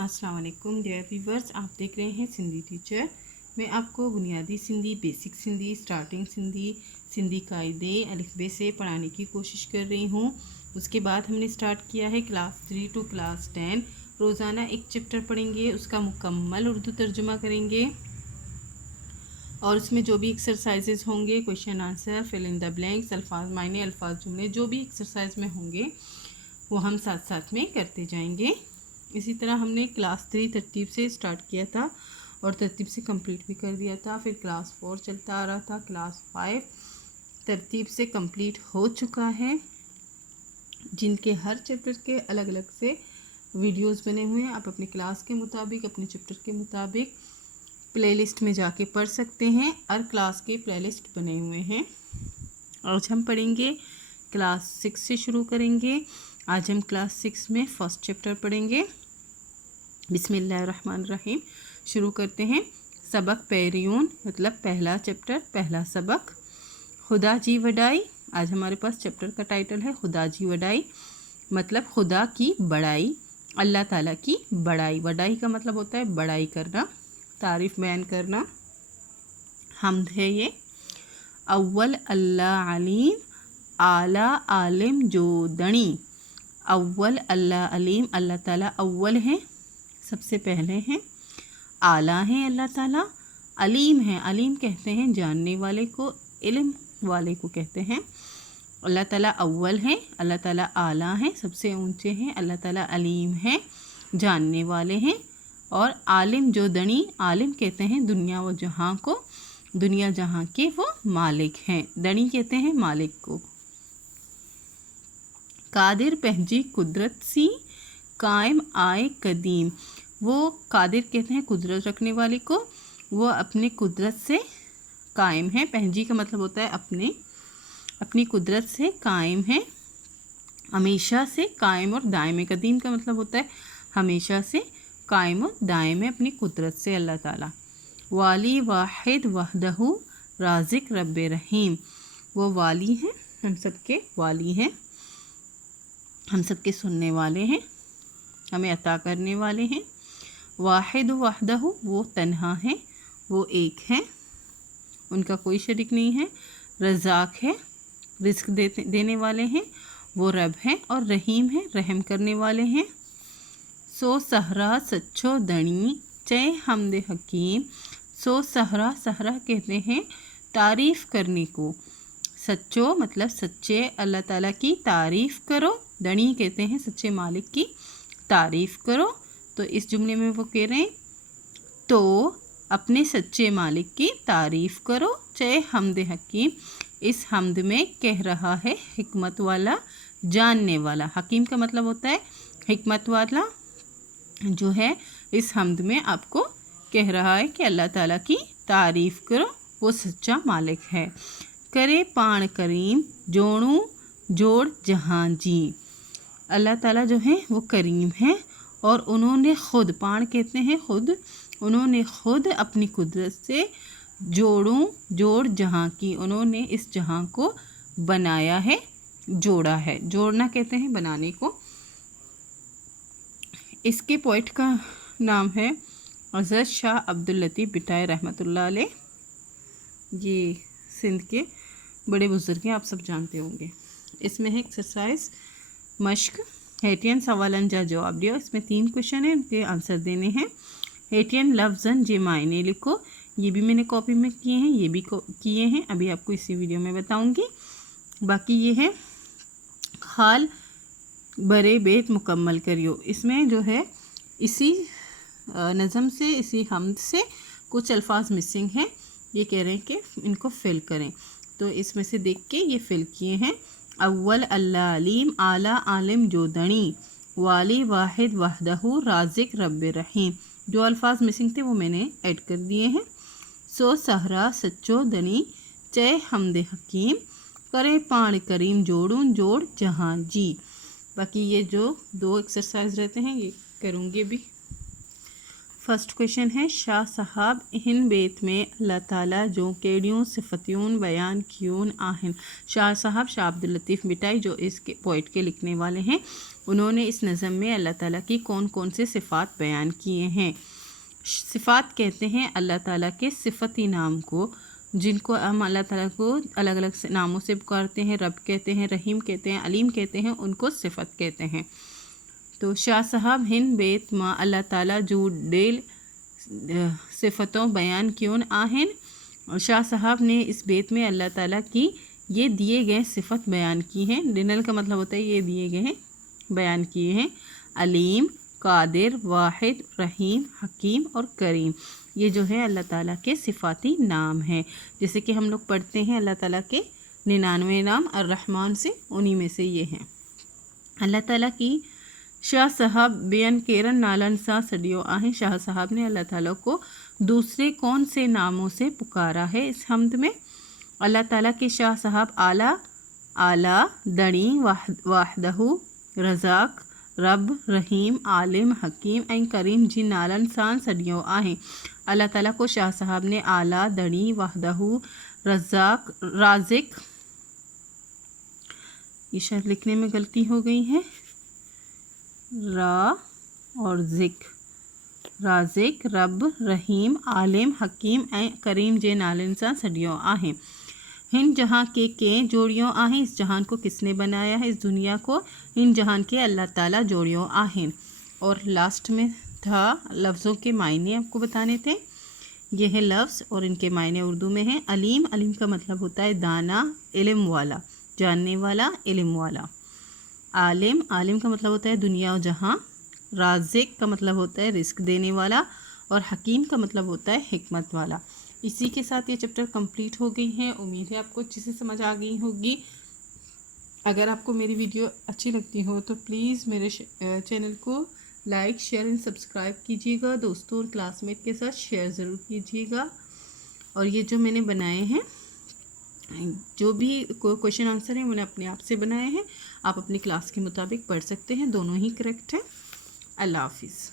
अस्सलाम वालेकुम dear viewers, आप देख रहे हैं सिंधी टीचर। मैं आपको बुनियादी सिंधी, बेसिक सिंधी, स्टार्टिंग सिंधी, सिंधी कायदे अलिफ बे से पढ़ाने की कोशिश कर रही हूँ। उसके बाद हमने स्टार्ट किया है क्लास 3 टू क्लास 10। रोज़ाना एक चैप्टर पढ़ेंगे, उसका मुकम्मल उर्दू तर्जुमा करेंगे और उसमें जो भी एक्सरसाइजेज होंगे, question answer, fill in the blanks, अल्फाज मायने, अल्फाज जुमले, जो भी एक्सरसाइज में होंगे वो हम साथ साथ में करते जाएंगे। इसी तरह हमने क्लास 3 तरतीब से स्टार्ट किया था और तरतीब से कंप्लीट भी कर दिया था। फिर क्लास 4 चलता आ रहा था, क्लास 5 तरतीब से कंप्लीट हो चुका है, जिनके हर चैप्टर के अलग अलग से वीडियोस बने हुए हैं। आप अपनी क्लास के मुताबिक, अपने चैप्टर के मुताबिक प्लेलिस्ट में जाके पढ़ सकते हैं। हर क्लास के प्लेलिस्ट बने हुए हैं। आज हम पढ़ेंगे क्लास 6 से शुरू करेंगे। आज हम क्लास 6 में फर्स्ट चैप्टर पढ़ेंगे। बिस्मिल्लाहिर्रहमानिर्रहीम। शुरू करते हैं। सबक पैरियून मतलब पहला चैप्टर, पहला सबक। खुदा जी वडाई। आज हमारे पास चैप्टर का टाइटल है खुदा जी वडाई, मतलब खुदा की बड़ाई, अल्लाह ताला की बड़ाई। वडाई का मतलब होता है बड़ाई करना, तारीफ़ बयान करना। हम्द है ये। अव्वल अल्लाह अलीम, आला आलिम जो दणी। अव्वल अल्लाह अलीम, अल्लाह ताला अव्वल हैं, सबसे पहले हैं। आला हैं अल्लाह ताला, अलीम हैं, अलीम कहते हैं जानने वाले को, इल्म वाले को कहते हैं। अल्लाह ताला अव्वल हैं, अल्लाह ताला आला हैं, सबसे ऊंचे हैं। अल्लाह ताला अलीम हैं, जानने वाले हैं। और आलिम जो दणी, आलिम कहते हैं दुनिया व जहाँ को, दुनिया जहाँ के वो मालिक हैं। दणी कहते हैं मालिक को। कादिर पहजी कुदरत सी, कायम आए कदीम। वो कादिर कहते हैं कुदरत रखने वाले को, वो अपने कुदरत से कायम है। पहजी का मतलब होता है अपने, अपनी कुदरत से कायम है, हमेशा से कायम और दायम है। कदीम का मतलब होता है हमेशा से कायम और दायम है अपनी कुदरत से अल्लाह ताला। वाली वाहिद वहदहू राज़िक रब्ब रहीम। वो वाली हैं, हम सबके वाली हैं, हम सबके सुनने वाले हैं, हमें अता करने वाले हैं। वाहिद वहदहू, वो तन्हा है, वो एक हैं, उनका कोई शरीक नहीं है। रज़ाक है, रिस्क देने वाले हैं, वो रब हैं। और रहीम है, रहम करने वाले हैं। सो सहरा सच्चो दणी, चय हमद हकीम। सो सहरा, सहरा कहते हैं तारीफ़ करने को। सच्चो मतलब सच्चे अल्लाह ताला की तारीफ़ करो। दणी कहते हैं सच्चे मालिक की तारीफ़ करो। तो इस जुमले में वो कह रहे हैं तो अपने सच्चे मालिक की तारीफ़ करो। चाहे हमद हकीम, इस हमद में कह रहा है हिकमत वाला, जानने वाला। हकीम का मतलब होता है हिकमत वाला, जो है इस हमद में आपको कह रहा है कि अल्लाह ताला की तारीफ़ करो, वो सच्चा मालिक है। करे पाण करीम, जोड़ू जोड़ जहाँ जी। अल्लाह ताला जो है वो करीम है और उन्होंने ख़ुद, पाण कहते हैं खुद, उन्होंने ख़ुद अपनी कुदरत से जोड़ूं जोड़ जहाँ की, उन्होंने इस जहाँ को बनाया है, जोड़ा है। जोड़ना कहते हैं बनाने को। इसके पोइट का नाम है हज़रत शाह अब्दुल लतीफ़ बिटाई रहमतुल्लाह अलैह। ये सिंध के बड़े बुज़ुर्ग हैं, आप सब जानते होंगे। इसमें है एक्सरसाइज मश्क, हेटियन सवालन जा जवाब दियो। इसमें 3 क्वेश्चन हैं, उनके आंसर देने हैं। हेटियन लफ्ज़न जे मायने लिखो। ये भी मैंने कॉपी में किए हैं, ये भी किए हैं, अभी आपको इसी वीडियो में बताऊंगी। बाकी ये है हाल बरे बेत मुकम्मल करियो। इसमें जो है इसी नज़म से, इसी हमद से कुछ अल्फाज मिसिंग हैं, ये कह रहे हैं कि इनको फिल करें। तो इसमें से देख के ये फिल किए हैं। अव्वल अल्लाह अलीम, आला आलिम जो दणी, वाली वाहिद वहदहू राज़िक रब्ब रहीम। जो अल्फाज मिसिंग थे वो मैंने ऐड कर दिए हैं। सो सहरा सच्चो दनी, चय हमद हकीम, करे पाण करीम जोड़ूं जोड़ जहाँ जी। बाकी ये जो 2 एक्सरसाइज रहते हैं ये करूँगी भी। फर्स्ट क्वेश्चन है शाह साहब हिन बेत में अल्लाह ताला जो केड़ियों सिफतियून बयान कियून आहिन। शाह साहब शाह अब्दुल लतीफ़ बिटाई जो इसके पोइट के लिखने वाले हैं, انہوں نے اس نظم میں اللہ تعالیٰ کی کون کون سے صفات بیان کیے ہیں۔ صفات کہتے ہیں اللہ تعالیٰ کے صفتی نام کو، جن کو ہم اللہ تعالیٰ کو الگ الگ ناموں سے پکارتے ہیں۔ رب کہتے ہیں، رحیم کہتے ہیں، علیم کہتے ہیں، ان کو صفت کہتے ہیں۔ تو شاہ صاحب ہن بیت ماں اللہ تعالیٰ جو ڈیل صفتوں بیان کیون آہن، اور شاہ صاحب نے اس بیت میں اللہ تعالیٰ کی یہ دیے گئے صفت بیان کی ہیں۔ ڈنل کا مطلب ہوتا ہے یہ دیے گئے ہیں، بیان کیے ہیں۔ علیم، قادر، واحد، رحیم، حکیم اور کریم، یہ جو ہے اللہ تعالیٰ کے صفاتی نام ہیں۔ جیسے کہ ہم لوگ پڑھتے ہیں اللہ تعالیٰ کے 99 نام الرحمن سے، انہی میں سے یہ ہیں۔ اللہ تعالیٰ کی شاہ صاحب بیان کیرن نالن سا سڈیو آہیں، شاہ صاحب نے اللہ تعالیٰ کو دوسرے کون سے ناموں سے پکارا ہے اس حمد میں؟ اللہ تعالیٰ کے شاہ صاحب اعلیٰ دڑی واحدہ رزاق رب رحیم عالم حکیم این کریم جی نالن سان سڈیوں آہیں۔ اللہ تعالیٰ کو شاہ صاحب نے اعلیٰ دڑی وحدہ رازق، یہ شاید لکھنے میں غلطی ہو گئی ہے، را اور رازق رب رحیم عالم حکیم این کریم جے نالن سان سڈیوں آہیں۔ ہن جہاں کے جوڑیوں آہیں، اس جہان کو کس نے بنایا ہے، اس دنیا کو؟ ہن جہان کے اللہ تعالیٰ جوڑیوں آہیں۔ اور لاسٹ میں تھا لفظوں کے معنی آپ کو بتانے تھے، یہ ہے لفظ اور ان کے معنی اردو میں ہیں۔ علیم، علیم کا مطلب ہوتا ہے دانا، علم والا، جاننے والا، علم والا۔ عالم، عالم کا مطلب ہوتا ہے دنیا و جہاں۔ رازق کا مطلب ہوتا ہے رزق دینے والا، اور حکیم کا مطلب ہوتا ہے حکمت والا۔ اسی کے ساتھ یہ چیپٹر کمپلیٹ ہو گئی ہے۔ امید ہے آپ کو اچھے سے سمجھ آ گئی ہوگی۔ اگر آپ کو میری ویڈیو اچھی لگتی ہو تو پلیز میرے چینل کو لائک، شیئر اینڈ سبسکرائب کیجیے گا، دوستوں اور کلاس میٹ کے ساتھ شیئر ضرور کیجیے گا۔ اور یہ جو میں نے بنائے ہیں، جو بھی کویشچن آنسر ہیں، میں نے اپنے آپ سے بنائے ہیں، آپ اپنی کلاس کے مطابق پڑھ سکتے ہیں، دونوں ہی کریکٹ ہیں۔ اللہ حافظ۔